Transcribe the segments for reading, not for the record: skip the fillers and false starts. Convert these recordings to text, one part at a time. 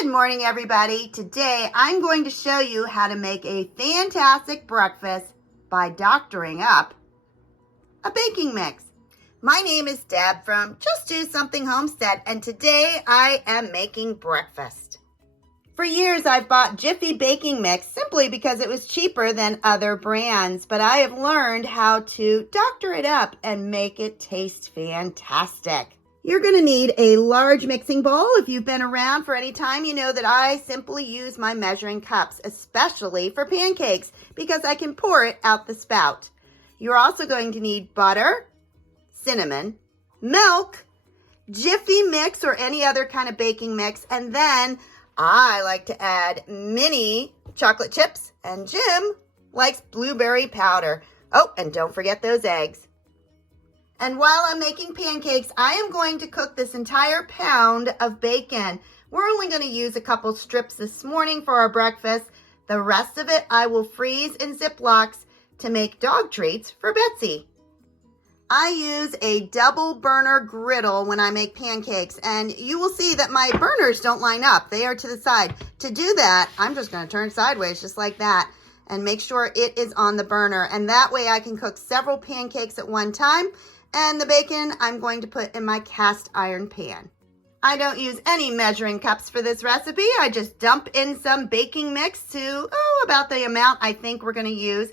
Good morning, everybody. Today I'm going to show you how to make a fantastic breakfast by doctoring up a baking mix. My name is Deb from Just Do Something Homestead, and today I am making breakfast. For years I've bought Jiffy baking mix simply because it was cheaper than other brands, but I have learned how to doctor it up and make it taste fantastic. You're going to need a large mixing bowl. If you've been around for any time, you know that I simply use my measuring cups, especially for pancakes, because I can pour it out the spout. You're also going to need butter, cinnamon, milk, Jiffy mix or any other kind of baking mix, and then I like to add mini chocolate chips, and Jim likes blueberry powder. Oh, and don't forget those eggs. And while I'm making pancakes, I am going to cook this entire pound of bacon. We're only going to use a couple strips this morning for our breakfast. The rest of it I will freeze in Ziplocs to make dog treats for Betsy. I use a double burner griddle when I make pancakes, and you will see that my burners don't line up. They are to the side. To do that, I'm just going to turn sideways just like that and make sure it is on the burner. And that way I can cook several pancakes at one time. And the bacon I'm going to put in my cast iron pan. I don't use any measuring cups for this recipe. I just dump in some baking mix to about the amount I think we're going to use.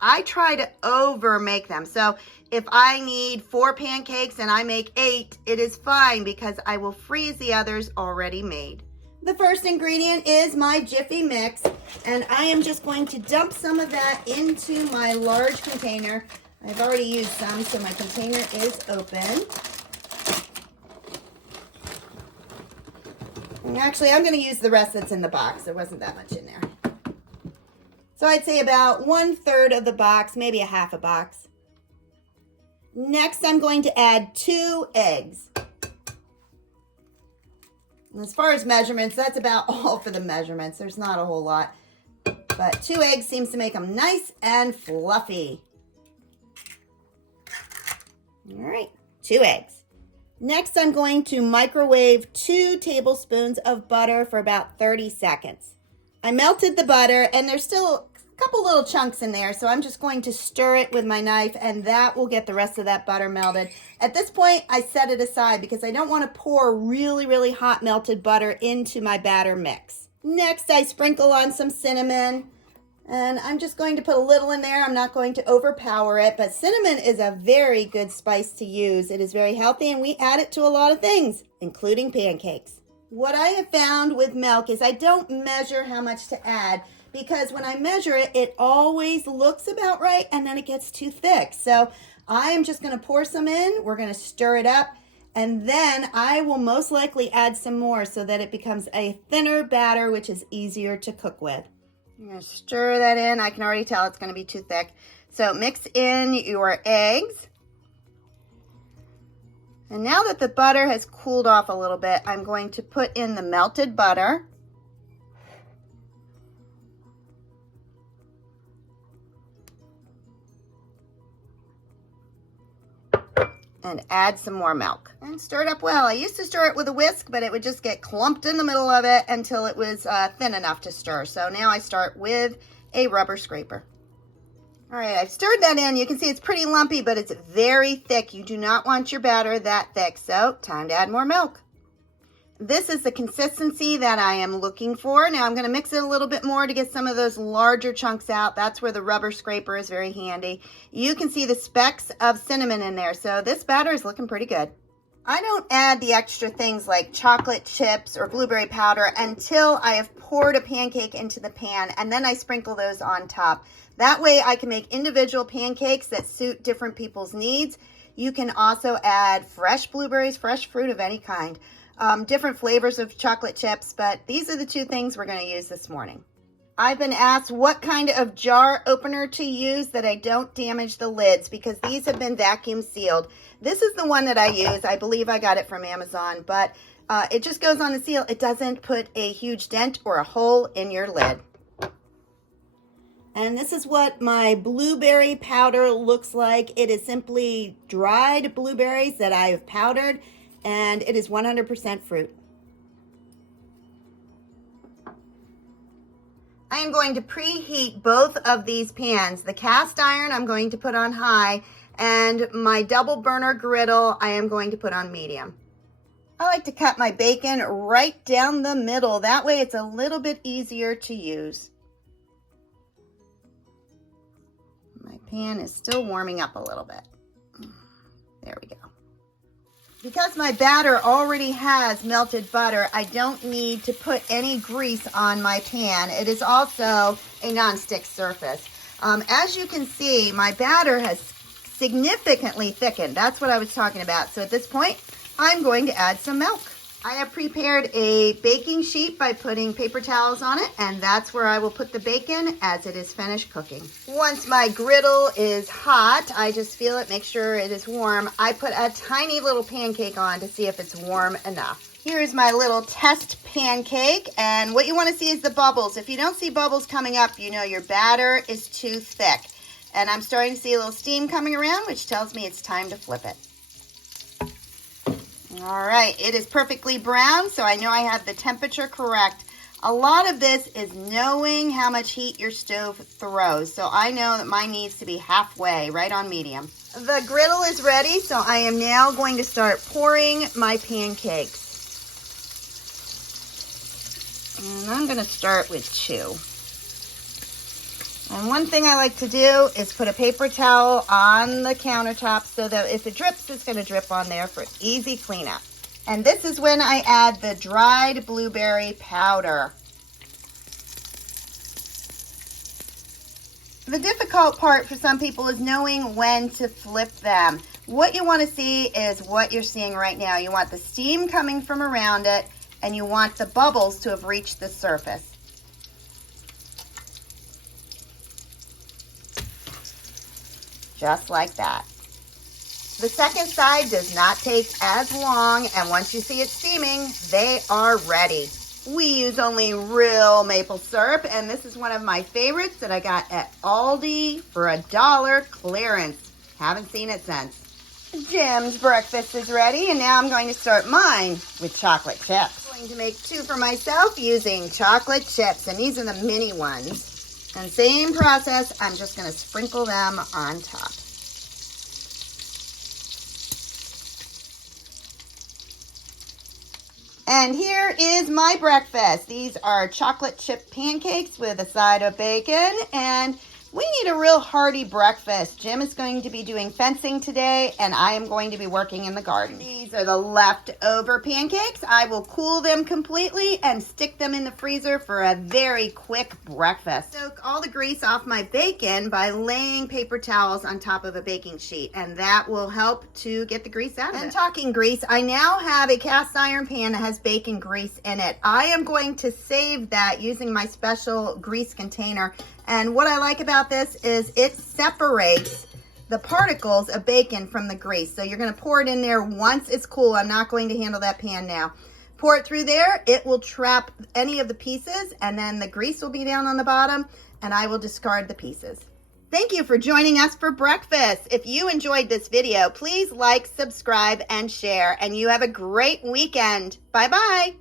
I try to over make them. So if I need 4 pancakes and I make 8, it is fine because I will freeze the others already made. The first ingredient is my Jiffy mix, and I am just going to dump some of that into my large container. I've already used some, so my container is open. And actually, I'm going to use the rest that's in the box. There wasn't that much in there. So I'd say about 1/3 of the box, maybe a half a box. Next, I'm going to add 2 eggs. And as far as measurements, that's about all for the measurements. There's not a whole lot. But 2 eggs seems to make them nice and fluffy. All right, 2 eggs. Next, I'm going to microwave 2 tablespoons of butter for about 30 seconds. I melted the butter, and there's still a couple little chunks in there, so I'm just going to stir it with my knife, and that will get the rest of that butter melted. At this point, I set it aside because I don't want to pour really, really hot melted butter into my batter mix. Next, I sprinkle on some cinnamon. And I'm just going to put a little in there. I'm not going to overpower it, but cinnamon is a very good spice to use. It is very healthy, and we add it to a lot of things, including pancakes. What I have found with milk is I don't measure how much to add because when I measure it, it always looks about right, and then it gets too thick. So I am just going to pour some in. We're going to stir it up, and then I will most likely add some more so that it becomes a thinner batter, which is easier to cook with. I'm going to stir that in. I can already tell it's going to be too thick. So mix in your eggs. And now that the butter has cooled off a little bit, I'm going to put in the melted butter. And add some more milk. And stir it up well. I used to stir it with a whisk, but it would just get clumped in the middle of it until it was thin enough to stir. So now I start with a rubber scraper. All right, I've stirred that in. You can see it's pretty lumpy, but it's very thick. You do not want your batter that thick, so time to add more milk. This is the consistency that I am looking for. Now I'm going to mix it a little bit more to get some of those larger chunks out. That's where the rubber scraper is very handy. You can see the specks of cinnamon in there, so this batter is looking pretty good. I don't add the extra things like chocolate chips or blueberry powder until I have poured a pancake into the pan, and then I sprinkle those on top. That way I can make individual pancakes that suit different people's needs. You can also add fresh blueberries, fresh fruit of any kind. Different flavors of chocolate chips, but these are the 2 things we're going to use this morning. I've been asked what kind of jar opener to use that I don't damage the lids because these have been vacuum sealed. This is the one that I use. I believe I got it from Amazon, but it just goes on the seal. It doesn't put a huge dent or a hole in your lid. And this is what my blueberry powder looks like. It is simply dried blueberries that I have powdered, and it is 100% fruit. am going to preheat both of these pans. The cast iron I'm going to put on high, and my double burner griddle I am going to put on medium. I like to cut my bacon right down the middle. That way it's a little bit easier to use. My pan is still warming up a little bit. There we go. Because my batter already has melted butter, I don't need to put any grease on my pan. It is also a non-stick surface. As you can see, my batter has significantly thickened. That's what I was talking about. So at this point, I'm going to add some milk. I have prepared a baking sheet by putting paper towels on it, and that's where I will put the bacon as it is finished cooking. Once my griddle is hot, I just feel it, make sure it is warm. I put a tiny little pancake on to see if it's warm enough. Here's my little test pancake, and what you want to see is the bubbles. If you don't see bubbles coming up, you know your batter is too thick. And I'm starting to see a little steam coming around, which tells me it's time to flip it. All right, it is perfectly brown, so I know I have the temperature correct. A lot of this is knowing how much heat your stove throws. So I know that mine needs to be halfway, right on medium. The griddle is ready, so I am now going to start pouring my pancakes. And I'm going to start with 2. And one thing I like to do is put a paper towel on the countertop so that if it drips, it's going to drip on there for easy cleanup. And this is when I add the dried blueberry powder. The difficult part for some people is knowing when to flip them. What you want to see is what you're seeing right now. You want the steam coming from around it, and you want the bubbles to have reached the surface. Just like that. The second side does not take as long, and once you see it steaming, they are ready. We use only real maple syrup, and this is one of my favorites that I got at Aldi for $1 clearance. Haven't seen it since. Jim's breakfast is ready, and now I'm going to start mine with chocolate chips. I'm going to make 2 for myself using chocolate chips, and these are the mini ones. And same process, I'm just going to sprinkle them on top. And here is my breakfast. These are chocolate chip pancakes with a side of bacon, and we need a real hearty breakfast. Jim is going to be doing fencing today, and I am going to be working in the garden. These are the leftover pancakes. I will cool them completely and stick them in the freezer for a very quick breakfast. Soak all the grease off my bacon by laying paper towels on top of a baking sheet, and that will help to get the grease out of it. And talking grease, I now have a cast iron pan that has bacon grease in it. I am going to save that using my special grease container. And what I like about this is it separates the particles of bacon from the grease. So you're going to pour it in there once it's cool. I'm not going to handle that pan now. Pour it through there. It will trap any of the pieces, and then the grease will be down on the bottom, and I will discard the pieces. Thank you for joining us for breakfast. If you enjoyed this video, please like, subscribe, and share. And you have a great weekend. Bye-bye.